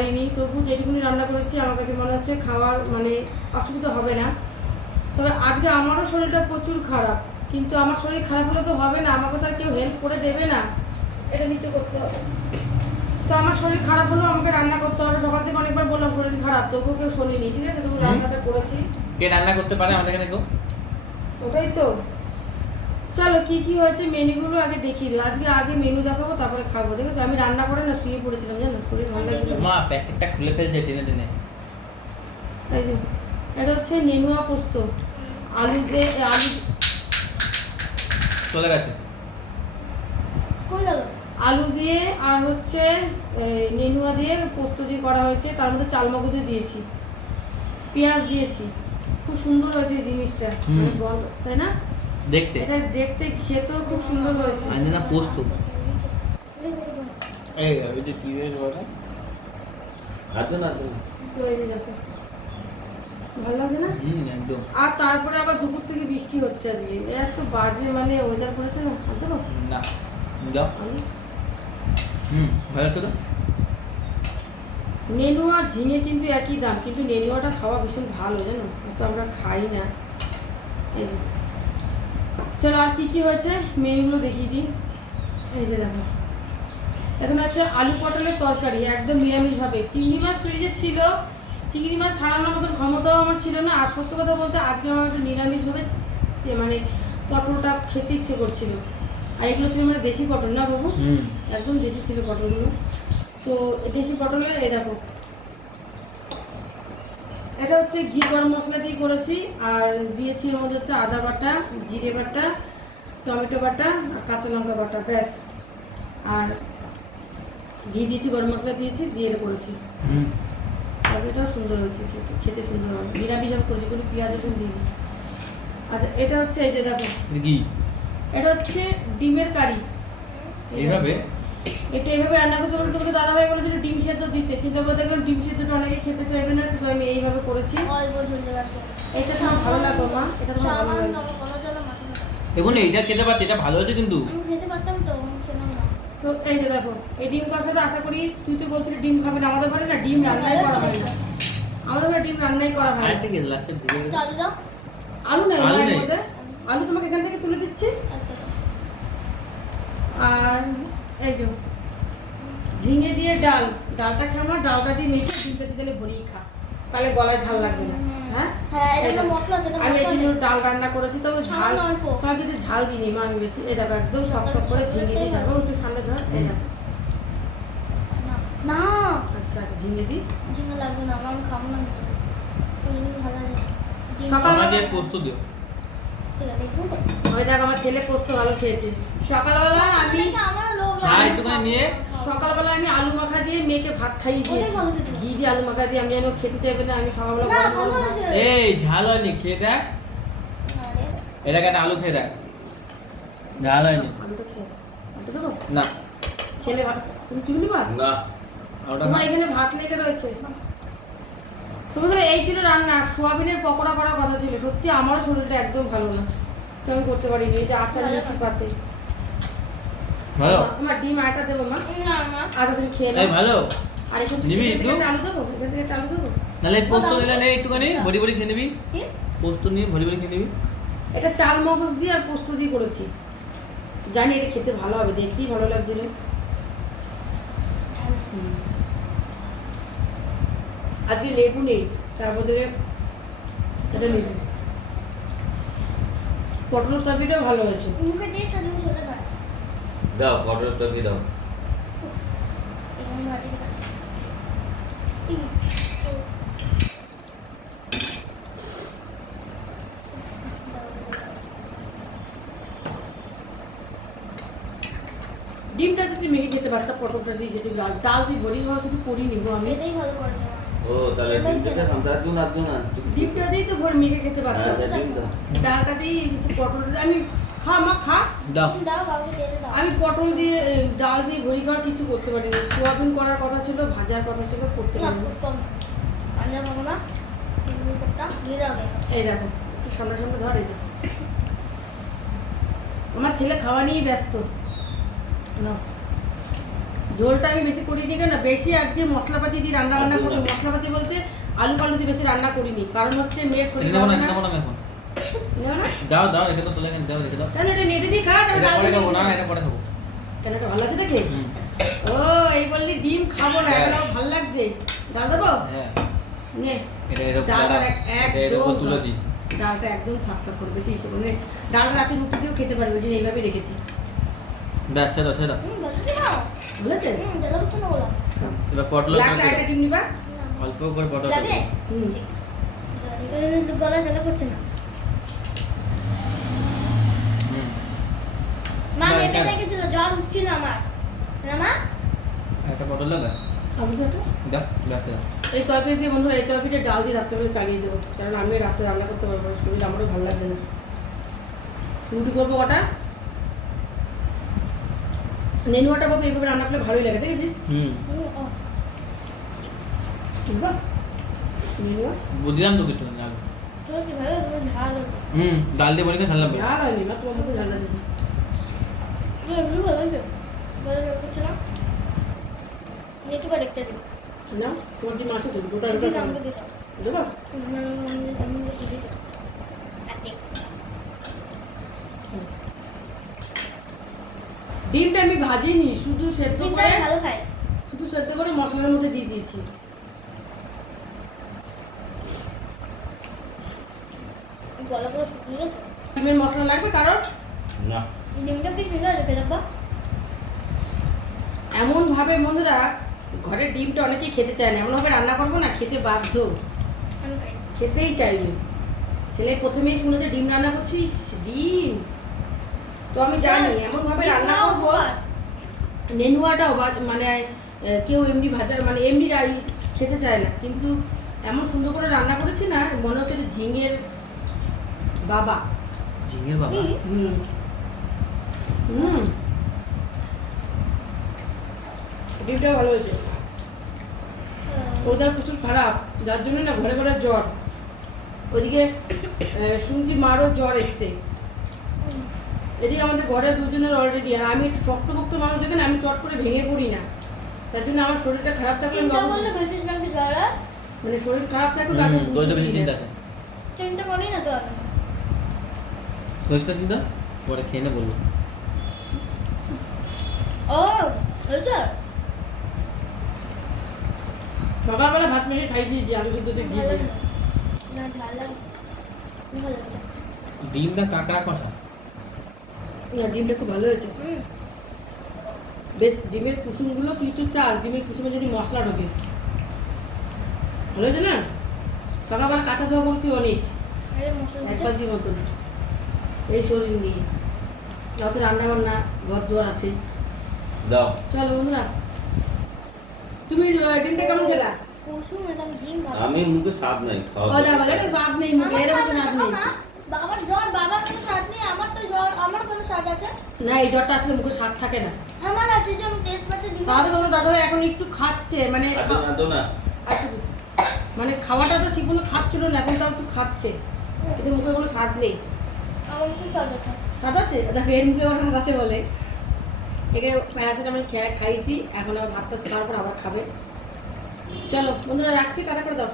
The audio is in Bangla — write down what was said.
পারিনি। তবু যেটুকুনি রান্না করেছি আমার কাছে মনে হচ্ছে খাওয়ার মানে অসুবিধা হবে না। তবে আজকে আমারও শরীরটা প্রচুর খারাপ। কিন্তু আমার শরীর খারাপ হলে তো হবে না আমাকে তো আর কেউ হেল্প করে দেবে না। এটা নিচে করতে হবে। তো আমার শরীর খারাপ হলেও আমাকে রান্না করতে হবে। সকাল থেকে অনেকবার বললাম শরীর খারাপ তবুও কেউ শোনেনি। ঠিক আছে তবু রান্নাটা করেছি। কে রান্না করতে পারে আমাদের এখানে কেউ? ওটাই তো। চলো কি কি হয়েছে? মেনুগুলো আগে দিও। আজকে আগে মেনু দেখাবো তারপরে খাব। দেখো আমি রান্না করে না শুয়ে পড়েছিলাম জানো? শরীর ভালো লাগছিল মা প্যাকেটটা খুলে ফেলছে টেনে টেনে। এই যে এটা হচ্ছে নেনুয়া পোস্ত। আলু দিয়ে আলু চলে গেছে। কই আলু দিয়ে আর হচ্ছে নেনুয়া দিয়ে পোস্ত দিয়ে করা হয়েছে। তার মধ্যে চাল মগজও দিয়েছি। পেঁয়াজ দিয়েছি। খুব সুন্দর হয়েছে জিনিসটা। তাই না? দেখতে। এটা দেখতে খেতেও খুব সুন্দর হয়েছে। আঞ্জনা পোস্ত দেখো তো এই ওই যে বেশ বলে আদু না যে ভালো লাগে না? হুম একদম। আর তারপরে আবার দুপুর থেকে বৃষ্টি হচ্ছে আজকে। এত বাজে মানে ওয়েদার করেছে না পারো? না। যাও। হুম ভালো তো? নেনুয়া ঝিঙে কিন্তু একই দাম। কিন্তু নেনুয়াটা খাওয়া ভীষণ ভালো জানো? তো আমরা খাই না। চলো আর কি কি হয়েছে? মেনুগুলো দেখিয়ে দিই। এই যে দেখো। এখন হচ্ছে আলু পটলের তরকারি একদম নিরামিষভাবে চিংড়ি মাছ ফ্রিজে ছিল চিংড়ি মাছ ছাড়ানোর মতন ক্ষমতাও আমার ছিল না। আর সত্য কথা বলতে আজকে আমার একটু নিরামিষভাবে মানে পটলটা খেতে ইচ্ছে করছিল। আর এগুলো ছিল মানে দেশি পটল না বাবু? একদম দেশি ছিল পটলগুলো। তো দেশি পটলের এই দেখো এটা হচ্ছে ঘি গরম মশলা দিয়ে করেছি আর দিয়েছি এর মধ্যে হচ্ছে আদা বাটা জিরে বাটা টমেটো বাটা আর কাঁচা লঙ্কা বাটা ব্যাস। আর ঘি দিয়েছি গরম মশলা দিয়েছি দিয়ে এটা করেছি। তরকারিটাও সুন্দর হয়েছে খেতে খেতে সুন্দর হবে। নিরামিষ করেছি কোনো পেঁয়াজ রসুন দিইনি। আচ্ছা এটা হচ্ছে এই যে দেখো। এটা এটা হচ্ছে ডিমের কারি। এইভাবে? এটা এইভাবে রান্না করতে বলতে তোমাকে দাদা ভাই বলেছিল ডিম সেদ্ধ দিতে। চিন্তা করে দেখলাম ডিম সেদ্ধটা অনেকে খেতে চাইবে না তো আমি এইভাবে করেছি। এটা তোমার ভালো লাগবে মা? এটা তোমার ভালো। এবং এইটা খেতে পারছি এটা ভালো হয়েছে কিন্তু। আমি খেতে পারতাম তো আমি খেলাম না। তো এই যে দেখো এই ডিম কষাটা আশা করি তুই তো বলছিলি ডিম খাবে না। আমাদের ঘরে না ডিম রান্নাই করা হয় না। আমাদের ঘরে ডিম রান্নাই করা হয় না। আরেকটা কি লাস্টে দিয়ে একটু আলু দাও। আলু নেই আলু তোমাকে এখান থেকে তুলে দিচ্ছি। আর এই যে ঝিঙে দিয়ে ডাল ডালটা খাওয়া ডালটা দিয়ে মেখে ডিম পেতে দিলে ভরিয়ে খা। তাহলে গলায় ঝাল লাগবে না হ্যাঁ? হ্যাঁ এটা এই একটা দেখো। মশলা আছে এটা আমি এই মশলা জন্য নেই। ডাল রান্না করেছি তবে ঝাল তোমার কিন্তু ঝাল দিইনি মা আমি বেশি। এটা একদম থক থক করে ঝিঙে দিয়ে যাব একটু সামনে ধর না না। আচ্ছা ঝিঙে দিই? ঝিঙে লাগবে না আমার খাব না। তো ওই জন্য ভালো লাগে। ডিম সকাল- আমাদের পোস্ত দিও। ঠিক আছে একটু তো। ওই দেখ আমার ছেলে পোস্ত ভালো খেয়েছে। সকালবেলা আমি নিয়ে। সকালবেলা আমি আলু মাখা দিয়ে মেয়েকে ভাত খাইয়ে দিয়েছি। ঘি দিয়ে আলু মাখা দিয়ে আমি যেন খেতে চাইবে না আমি সকালবেলা এই ঝাল হয়নি খেয়ে দেখ। আরে। এটাকে একটা আলু খেয়ে দেখ। ঝাল হয়নি? না। ছেলে তুমি না। তোমার এখানে ভাত লেগে রয়েছে। তোমাদের এই ছিল রান্না সোয়াবিনের পকোড়া করার কথা ছিল। সত্যি আমারও শরীরটা একদম ভালো না। তো আমি করতে পারিনি এই যে আচার নিয়েছি পাতে। ভালো? আমার ডিম আটা দেবো মা। না না আটা তুমি খেয়ে এই নাও। ভালো? আর এখান নিবি একটু? আলু দেবো এখান থেকে আলু দেবো। নাহলে পোস্ত দাও, নে একটুখানি ভরি ভরি খেয়ে নিবি? পোস্ত নিয়ে ভরি ভরি খেয়ে নিবি? এটা চাল মগজ দিয়ে আর পোস্ত দিয়ে করেছি। জানি এটা খেতে ভালো হবে দেখতেই ভালো লাগছিল। হুম। আজকে লেবু নেই তার বদলে এটা লেবু পটলের তরকারিটা ভালো হয়েছে মুখে দিয়ে সাথে সাথে খায় দাও পটলের তরকারি দাও। ডিমটা যদি মেখে খেতে পারতাম পটলটা দিয়ে যেটি ডাল ডাল দিয়ে বড়ি হওয়া কিছু করিনি গো আমি। এটাই ভালো করেছে। ও তাহলে ডিমটা খেতাম তার জন্য আর জন্য ডিমটা দিয়েই তো ভোর মেখে খেতে পারতাম। হ্যাঁ, দাও। ডালটা দিয়ে কিছু আমি খা মা খা। দাও। দাও কাউকে দিয়ে দাও। আমি পটল দিয়ে ডাল দিয়ে ভরি খাওয়ার কিছু করতে পারিনি। সোয়াবিন করার কথা ছিল ভাজার কথা ছিল করতে না পারিনি। না। এই দেখো একটু সামনে সামনে ধর আমার ছেলে খাওয়া নিয়ে ব্যস্ত। নাও। ঝোলটা আমি বেশি করিনি কেন? বেশি আজকে মশলাপাতি দিয়ে রান্না বান্না করি মশলাপাতি বলতে আলু ফালু দিয়ে বেশি রান্না করিনি। কারণ হচ্ছে মেয়ের শরীর এটা এটা? দাও দাও রেখে দাও তোলে এখানে দাও রেখে দাও। কেন এটা নেড়ে দিয়ে খা কেন এটা পরে খাব না এটা পরে খাব। কেন এটা ভালো লাগে দেখে ও এই বললি ডিম খাব না এখন আমার ভালো লাগছে। ডাল দেবো? হ্যাঁ। নে এটা ডালটা এটা এরকম একদম তুলে দিই। ডালটা একদম থাক থাক করে বেশি হিসেবে নে ডাল রাতে রুটি দিয়েও খেতে পারবে ওই জন্য এইভাবে রেখেছি। ব্যাস সেটা সেটা বুঝেছেন? হুম দাদা বলছো না। বলা এবার পটল লাগলে একটা ডিম নিবা। অল্প করে পটল হুম। গলা জ্বালা করছে না হুম মা না, মেপে এটা- দেখেছিল জল উঠছিল আমার। না মা? একটা পটল লাগা আমি তো এটা দাও ব্যাস এই তরকারি দিয়ে বন্ধুরা এই তরকারিটা ডাল দিয়ে রাত্রেবেলা চালিয়ে দেবো। কারণ আমি রাত্রে রান্না করতে পারব শরীর আমারও ভালো লাগছে না। রুটি করব কটা? নেনুয়াটা বাবু এইভাবে রান্না করলে ভালোই লাগে দেখেছিস? হুম। বুঝলাম তো কিছু হুম ডাল দিয়ে বলি ঝাল লাগবে। ঝাল হয়নি মা তোমার মুখে ঝাল লাগছে তুমি এমনি ভালো হয়েছে ভালো লাগছে না? তোমার দেবো? দিতে ডিমটা আমি ভাজিনি শুধু সেদ্ধ করে ভালো খায় শুধু সেদ্ধ করে মশলার মধ্যে দিয়ে দিয়েছি। ডিমের মশলা লাগবে কারণ না। ডিমটা কি সুন্দর রেখে রাখবা এমন ভাবে বন্ধুরা ঘরের ডিমটা অনেকেই খেতে চায় না। এমনভাবে রান্না করব না খেতে বাধ্য। খেতেই চাইবে। ছেলে প্রথমেই শুনেছে ডিম রান্না করছিস ডিম। তো আমি জানি এমন ভাবে রান্না করব। নেনুয়াটাও বা- মানে কেউ এমনি ভাজা মানে এমনি রাই- খেতে চায় না। কিন্তু এমন সুন্দর করে রান্না করেছি না মনে হচ্ছে ঝিঙের বাবা। ঝিঙের বাবা? হুম। হুম। ভালো হয়েছে। ওদের প্রচুর খারাপ যার জন্য না ঘরে ঘরে জ্বর। ওদিকে শুনছি মারও জ্বর এসছে। এদিকে আমাদের ঘরে দুজনের অলরেডি আর আমি একটু শক্ত ভক্ত মানুষ দেখে না আমি চট করে ভেঙে পড়ি না। তার জন্য আমার শরীরটা খারাপ থাকলে? মানে শরীর খারাপ থাকলে চিন্তা করি না তো চিন্তা? পরে খেয়ে নে বলব। সকালবেলা ভাত মেখে খাই দিয়েছি আলু সিদ্ধ দিয়ে ডিমটা কাঁকড়া কষা না ডিমটা খুব ভালো হয়েছে। হুম বেশ ডিমের কুসুমগুলো কিছু চাল ডিমের কুসুমে যদি মশলা ঢোকে। ভালো হয়েছে না? সকালবেলা কাঁচা ধোয়া করছি অনেক। এক বালতির মতন। এই শরীর নিয়ে। রাতে রান্না বান্না ঘর দুয়ার আছে। দাও। চলো বন্ধুরা। তুমি ডিমটা কেমন খেলা? আমি ডিম ভালো আমি মুখে স্বাদ নাই খাওয়া ও দেখো দেখো স্বাদ নেই মুখে এরকম স্বাদ স্বাদ নেই। বাবার জ্বর বাবার কোনো স্বাদ নেই আমার তো জ্বর আমার কোনো স্বাদ আছে? না এই জ্বরটা আসলে মুখে স্বাদ থাকে না। আমার আছে যে আমি টেস্ট পাতে দিব দাদু দাদু দাদু এখন একটু খাচ্ছে মানে না। একটু- মানে খাওয়াটা তো ঠিক মতো খাচ্ছিল না এখন তাও একটু খাচ্ছে। কিন্তু মুখে কোনো স্বাদ নেই। আমার স্বাদ আছে। দেখো এর মুখে ওর স্বাদ আছে বলে। একে প্যারাসিটামল খেয়ে খাইছি, এখন আবার ভাত টাত খাওয়ার পর আবার খাবে। চলো, বন্ধুরা রাখছি, টাটা করে দাও।